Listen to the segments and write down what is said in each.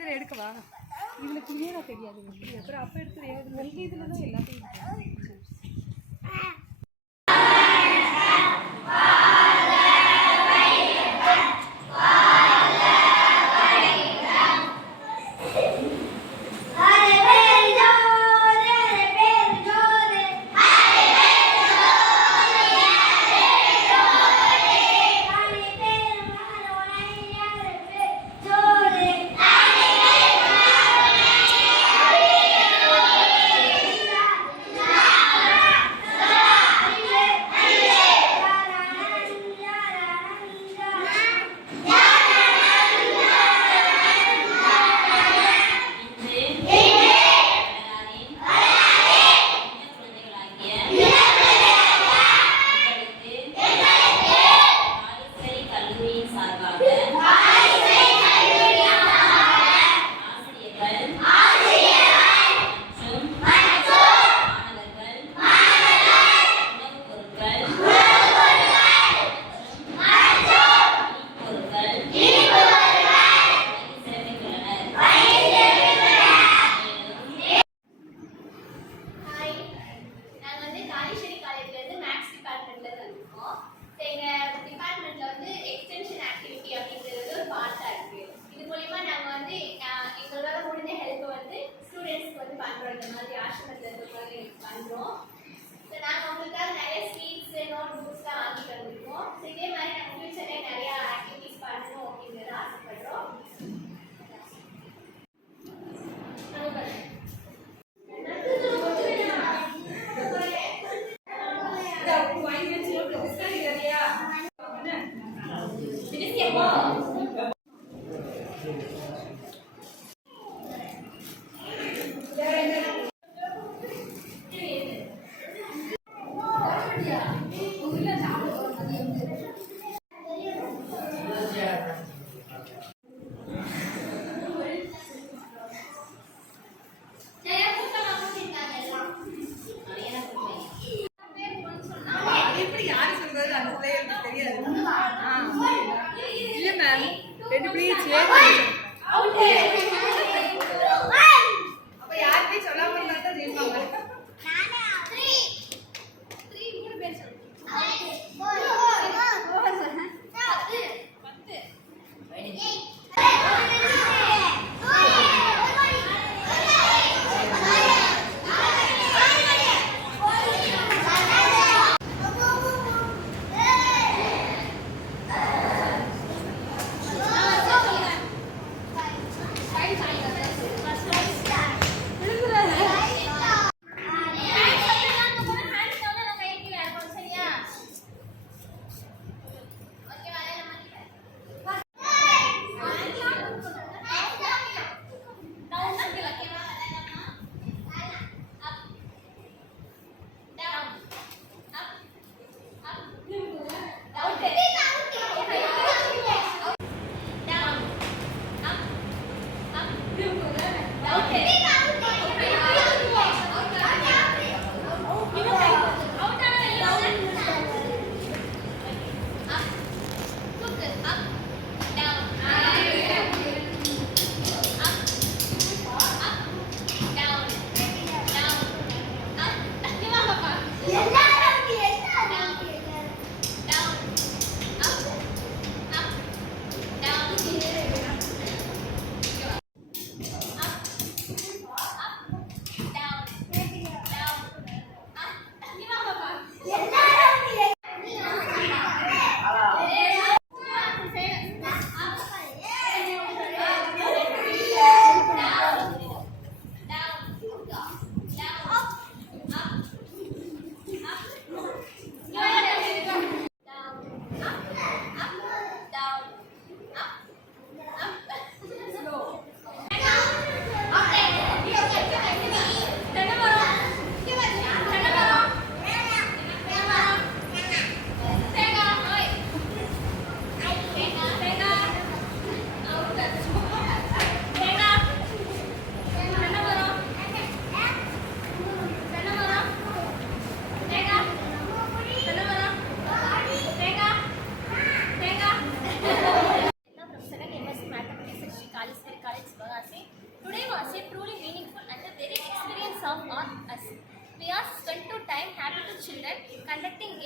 இதில் எடுக்கவா? இதில் கிளியராக தெரியாது. அப்புறம் அப்போ எடுத்து வெள்ளி இதில் தான் எல்லாத்தையும்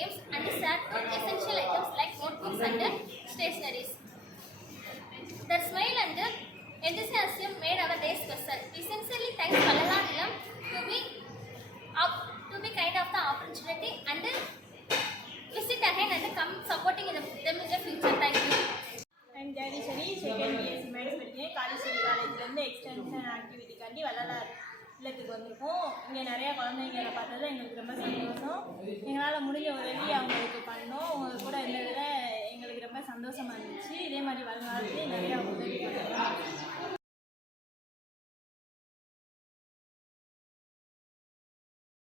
games and share food, essential items like notebooks and stationeries. Their smile and enthusiasm made our day special. We sincerely thank Valala Nilam to be kind of the opportunity and visit again and come supporting them in the future. Thank you. I'm Janishari, second BSc Maths படிக்கிறேன். காலேஸ்வரி காலேஜ்லேருந்து extension ஆக்டிவிட்டிக்காண்டி Vallalar இல்லத்துக்கு வந்திருக்கோம். இங்கே நிறையா குழந்தைங்களை பார்த்தது எங்களுக்கு ரொம்ப சந்தோஷம். எங்களால் முடிஞ்ச உதவி அவங்களுக்கு பண்ணோம். அவங்க கூட இருந்ததில் எங்களுக்கு ரொம்ப சந்தோஷமாக இருந்துச்சு. இதே மாதிரி வருங்காலத்துலேயும் நிறையா உதவி பண்ணுறோம்.